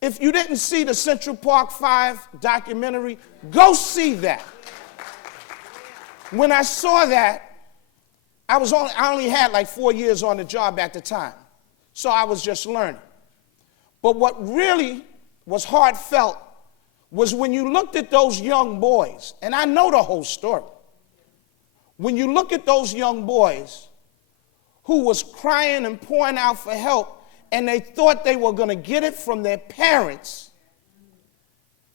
If you didn't see the Central Park 5 documentary, go see that. When I saw that, I only had like 4 years on the job at the time, so I was just learning. But what really was heartfelt was when you looked at those young boys, and I know the whole story. When you look at those young boys who was crying and pouring out for help, and they thought they were going to get it from their parents,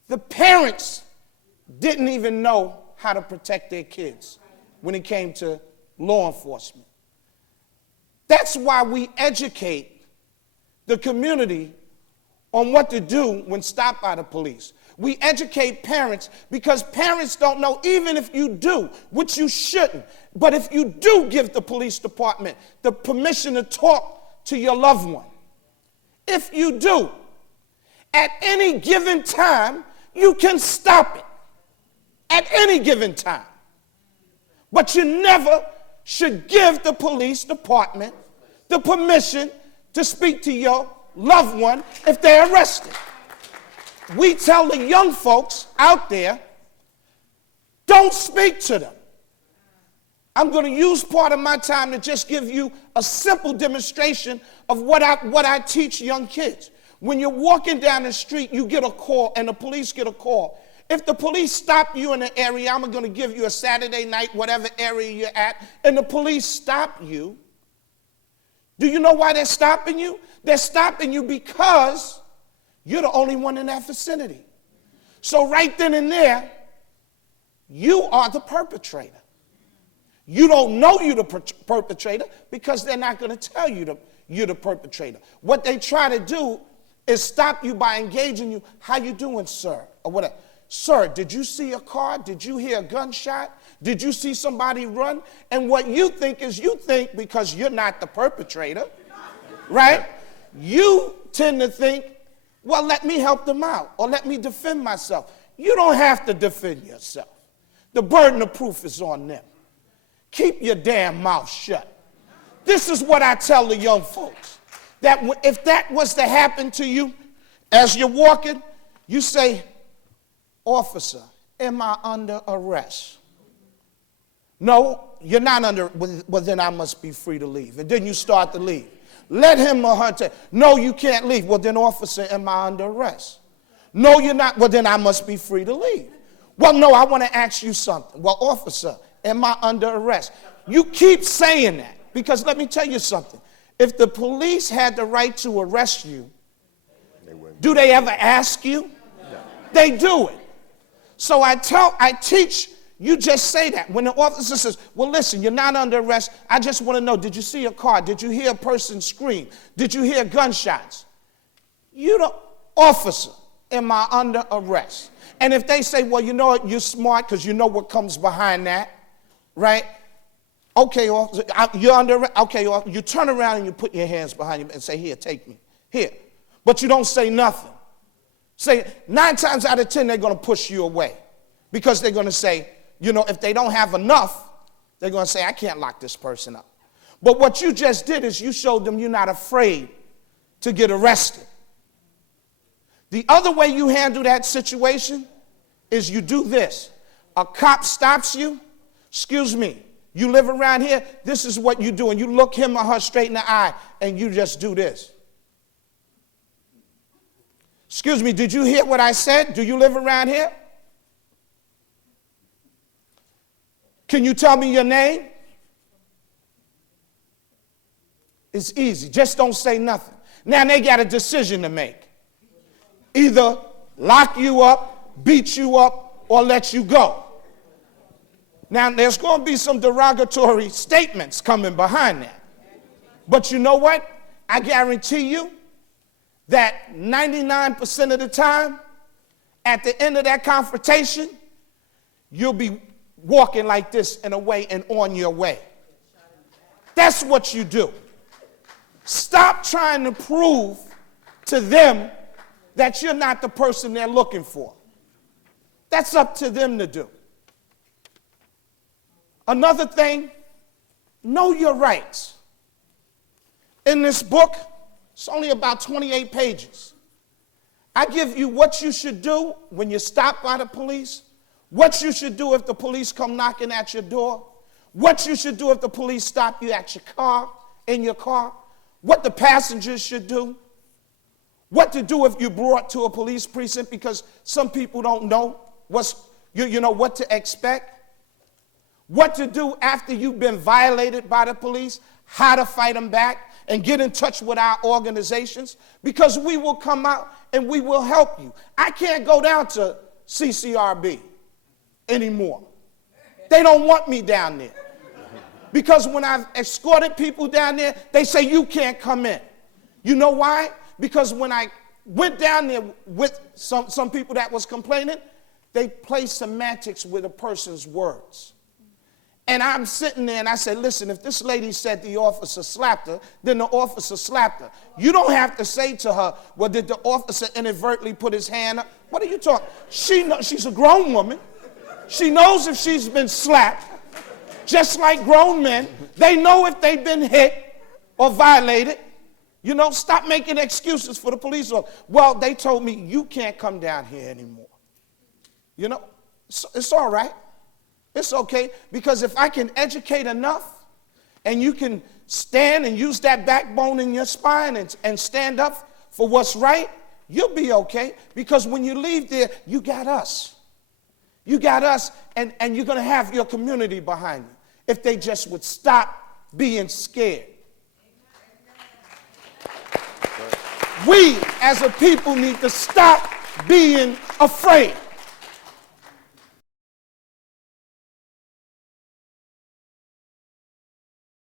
the parents didn't even know how to protect their kids when it came to law enforcement. That's why we educate the community on what to do when stopped by the police. We educate parents because parents don't know, even if you do, which you shouldn't, but if you do give the police department the permission to talk to your loved one, if you do, at any given time, you can stop it. At any given time. But you never should give the police department the permission to speak to your loved one if they're arrested. We tell the young folks out there, don't speak to them. I'm going to use part of my time to just give you a simple demonstration of what I teach young kids. When you're walking down the street, you get a call, and the police get a call. If the police stop you in an area, I'm going to give you a Saturday night, whatever area you're at, and the police stop you, do you know why they're stopping you? They're stopping you because you're the only one in that vicinity. So right then and there, you are the perpetrator. You don't know you're the perpetrator because they're not going to tell you you're the perpetrator. What they try to do is stop you by engaging you. How you doing, sir? Or whatever. Sir, did you see a car? Did you hear a gunshot? Did you see somebody run? And what you think is because you're not the perpetrator, right? You tend to think, well, let me help them out or let me defend myself. You don't have to defend yourself. The burden of proof is on them. Keep your damn mouth shut. This is what I tell the young folks, that if that was to happen to you as you're walking, you say, officer, am I under arrest? No, you're not under, well then I must be free to leave. And then you start to leave. Let him or her tell, no, you can't leave. Well then, officer, am I under arrest? No, you're not. Well then I must be free to leave. Well, no, I want to ask you something. Well, officer, am I under arrest? You keep saying that because let me tell you something. If the police had the right to arrest you, do they ever ask you? No. They do it. So I teach, you just say that. When the officer says, well, listen, you're not under arrest. I just want to know, did you see a car? Did you hear a person scream? Did you hear gunshots? You the officer, am I under arrest? And if they say, well, you know what, you're smart because you know what comes behind that, right? Okay, officer, you're under arrest. Okay, officer, you turn around and you put your hands behind you and say, here, take me, here. But you don't say nothing. Say 9 times out of 10, they're going to push you away because they're going to say, you know, if they don't have enough, they're going to say, I can't lock this person up. But what you just did is you showed them you're not afraid to get arrested. The other way you handle that situation is you do this. A cop stops you. Excuse me, you live around here? This is what you do. And you look him or her straight in the eye and you just do this. Excuse me, did you hear what I said? Do you live around here? Can you tell me your name? It's easy. Just don't say nothing. Now they got a decision to make. Either lock you up, beat you up, or let you go. Now there's going to be some derogatory statements coming behind that. But you know what? I guarantee you that 99% of the time, at the end of that confrontation, you'll be walking like this in a way and on your way. That's what you do. Stop trying to prove to them that you're not the person they're looking for. That's up to them to do. Another thing, know your rights. In this book, it's only about 28 pages. I give you what you should do when you're stopped by the police, what you should do if the police come knocking at your door, what you should do if the police stop you at your car, in your car, what the passengers should do, what to do if you're brought to a police precinct, because some people don't know what to expect, what to do after you've been violated by the police, how to fight them back, and get in touch with our organizations, because we will come out and we will help you. I can't go down to CCRB anymore. They don't want me down there. Because when I've escorted people down there, they say, you can't come in. You know why? Because when I went down there with some people that was complaining, they play semantics with a person's words. And I'm sitting there and I said, listen, if this lady said the officer slapped her, then the officer slapped her. You don't have to say to her, well, did the officer inadvertently put his hand up? What are you talking? She's a grown woman. She knows if she's been slapped. Just like grown men, they know if they've been hit or violated. You know, stop making excuses for the police officer. Well, they told me you can't come down here anymore. You know, it's all right. It's okay, because if I can educate enough and you can stand and use that backbone in your spine and stand up for what's right, you'll be okay, because when you leave there, you got us. You got us, and you're going to have your community behind you if they just would stop being scared. We, as a people, need to stop being afraid.